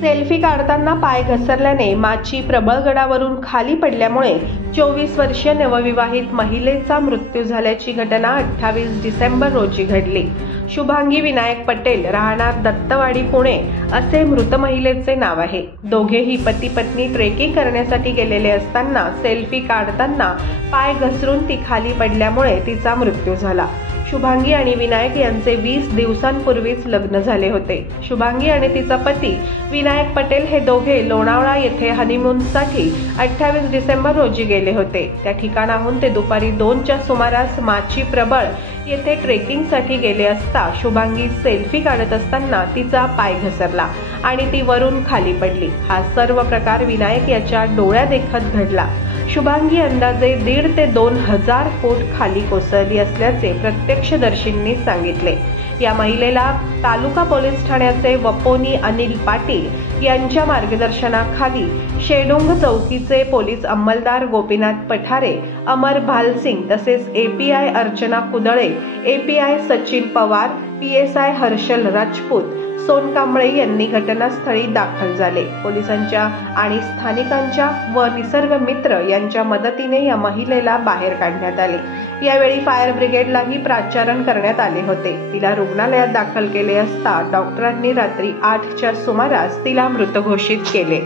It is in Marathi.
सेल्फी काढताना पाय घसरल्याने माची प्रबळगडावरून खाली पडल्यामुळे 24 वर्षीय नवविवाहित महिलेचा मृत्यू झाल्याची घटना 28 डिसेंबर रोजी घडली। शुभांगी विनायक पटेल, राहणार दत्तवाडी, पुणे असे मृत महिलेचे नाव आहे। दोघेही पती पत्नी ट्रेकिंग करण्यासाठी गेलेले असताना सेल्फी काढताना पाय घसरून ती खाली पडल्यामुळे तिचा मृत्यू झाला। शुभांगी आणि विनायक यांचे 20 दिवसांपूर्वीच लग्न झाले होते। शुभांगी आणि तिचा पती विनायक पटेल हे दोघे लोणावळा येथे हनीमूनसाठी 28 डिसेंबर रोजी गेले होते। त्या ठिकाणाहून ते दुपारी 2च्या सुमारास माची प्रबळ येथे ट्रेकिंगसाठी गेले असता शुभांगी सेल्फी काढत असताना तिचा पाय घसरला आणि ती वरून खाली पडली। हा सर्व प्रकार विनायक याच्या डोळ्यादेखत घडला। शुभांगी अंदाजे 1,500 ते 2,000 फूट खाली कोसळली असल्याचे प्रत्यक्षदर्शींनी सांगितले। या महिलेला तालुका पोलीस ठाण्याचे वपोनी अनिल पाटील यांच्या मार्गदर्शनाखाली शेडोंग चौकीचे पोलीस अंमलदार गोपीनाथ पठारे, अमर भालसिंग तसेच API Archana Kudale, API Sachin Pawar, PSI Harshal Rajput, Sonkamble यांनी घटनास्थळी दाखल झाले। पोलिसांच्या आणि स्थानिकांच्या व निसर्ग मित्र यांच्या मदतीने या महिलेला बाहेर काढण्यात आले। यावेळी फायर ब्रिगेडलाही प्राचारण करण्यात आले होते। तिला रुग्णालयात दाखल केले असता डॉक्टरांनी रात्री 8च्या सुमारास तिला मृत घोषित केले।